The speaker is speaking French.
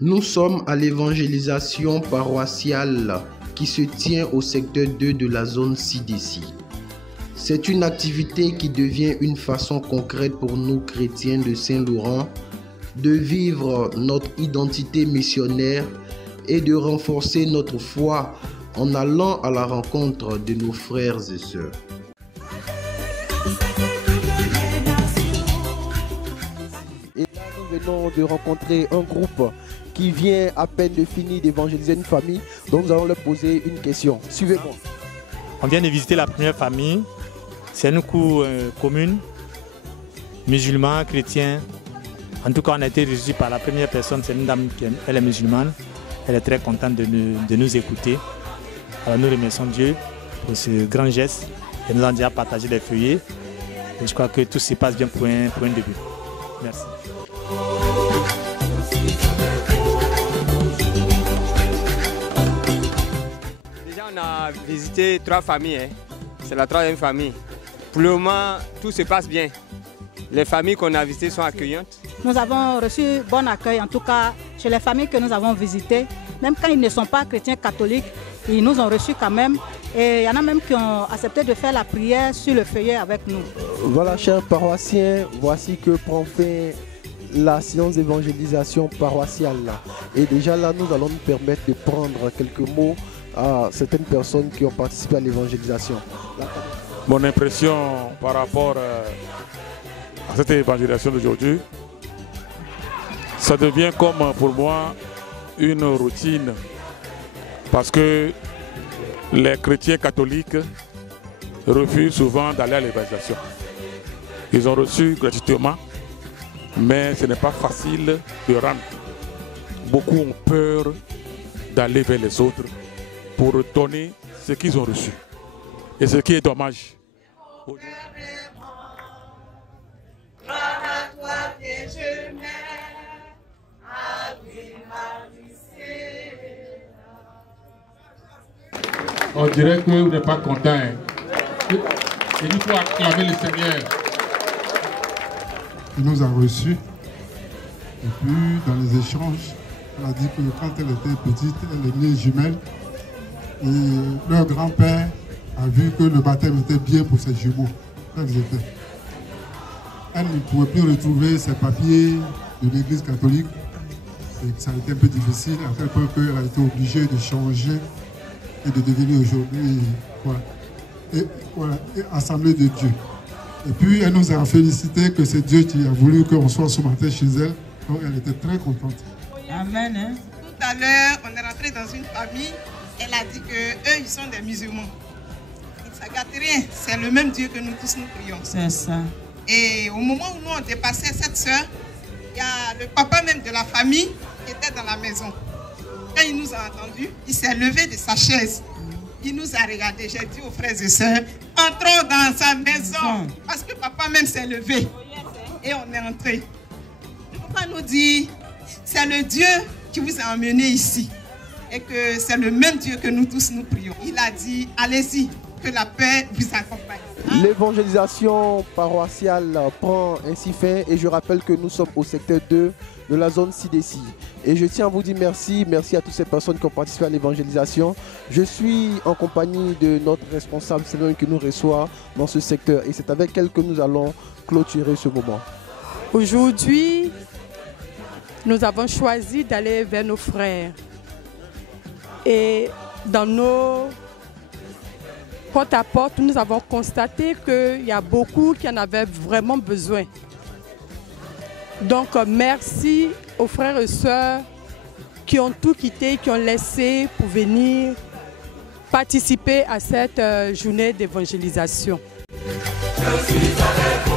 Nous sommes à l'évangélisation paroissiale qui se tient au secteur 2 de la zone CDC. C'est une activité qui devient une façon concrète pour nous chrétiens de Saint-Laurent de vivre notre identité missionnaire et de renforcer notre foi en allant à la rencontre de nos frères et sœurs. Et là, nous venons de rencontrer un groupe qui vient à peine de finir d'évangéliser une famille, donc nous allons leur poser une question. Suivez-moi. On vient de visiter la première famille. C'est une commune, musulmans, chrétiens. En tout cas, on a été reçus par la première personne, c'est une dame qui elle est musulmane. Elle est très contente de nous écouter. Alors nous remercions Dieu pour ce grand geste. Elle nous a déjà partagé les feuillets. Et je crois que tout se passe bien pour un début. Merci. Déjà, on a visité 3 familles. C'est la 3e famille. Pour le moment, tout se passe bien. Les familles qu'on a visitées sont accueillantes. Nous avons reçu bon accueil, en tout cas chez les familles que nous avons visitées. Même quand ils ne sont pas chrétiens catholiques, ils nous ont reçus quand même. Et il y en a même qui ont accepté de faire la prière sur le feuillet avec nous. Voilà, chers paroissiens, voici que prend fin la séance d'évangélisation paroissiale. Et déjà là, nous allons nous permettre de prendre quelques mots à certaines personnes qui ont participé à l'évangélisation. Mon impression par rapport à cette évangélisation d'aujourd'hui, ça devient comme pour moi une routine parce que les chrétiens catholiques refusent souvent d'aller à l'évangélisation. Ils ont reçu gratuitement, mais ce n'est pas facile de rendre. Beaucoup ont peur d'aller vers les autres pour donner ce qu'ils ont reçu. Et ce qui est dommage. On dirait que vous n'êtes pas content. Il faut acclamer le Seigneur. Il nous a reçus. Et puis, dans les échanges, elle a dit que quand elle était petite, elle est née jumelle. Et leur grand-père a vu que le baptême était bien pour ses jumeaux. Quand ils étaient. Elle ne pouvait plus retrouver ses papiers de l'église catholique. Et ça a été un peu difficile, à tel point qu'elle a été obligée de changer et de devenir aujourd'hui Assemblée de Dieu. Et puis elle nous a félicité que c'est Dieu qui a voulu qu'on soit ce matin chez elle. Donc elle était très contente. Amen. Hein? Tout à l'heure, on est rentré dans une famille. Elle a dit qu'eux, ils sont des musulmans. Ça ne gâte rien. C'est le même Dieu que nous tous nous prions. C'est ça. Et au moment où nous on dépassait cette soeur, il y a le papa même de la famille qui était dans la maison. Quand il nous a entendus, il s'est levé de sa chaise. Il nous a regardés. J'ai dit aux frères et sœurs, entrons dans sa maison. Parce que papa même s'est levé. Et on est entré. Le papa nous dit, c'est le Dieu qui vous a emmené ici. Et que c'est le même Dieu que nous tous nous prions. Il a dit, allez-y, que la paix vous accompagne. L'évangélisation paroissiale prend ainsi fin et je rappelle que nous sommes au secteur 2 de la zone CDC. Et je tiens à vous dire merci à toutes ces personnes qui ont participé à l'évangélisation. Je suis en compagnie de notre responsable Sylvain qui nous reçoit dans ce secteur et c'est avec elle que nous allons clôturer ce moment. Aujourd'hui, nous avons choisi d'aller vers nos frères et dans nos porte-à-porte, nous avons constaté qu'il y a beaucoup qui en avaient vraiment besoin. Donc, merci aux frères et sœurs qui ont tout quitté, qui ont laissé pour venir participer à cette journée d'évangélisation. Je suis avec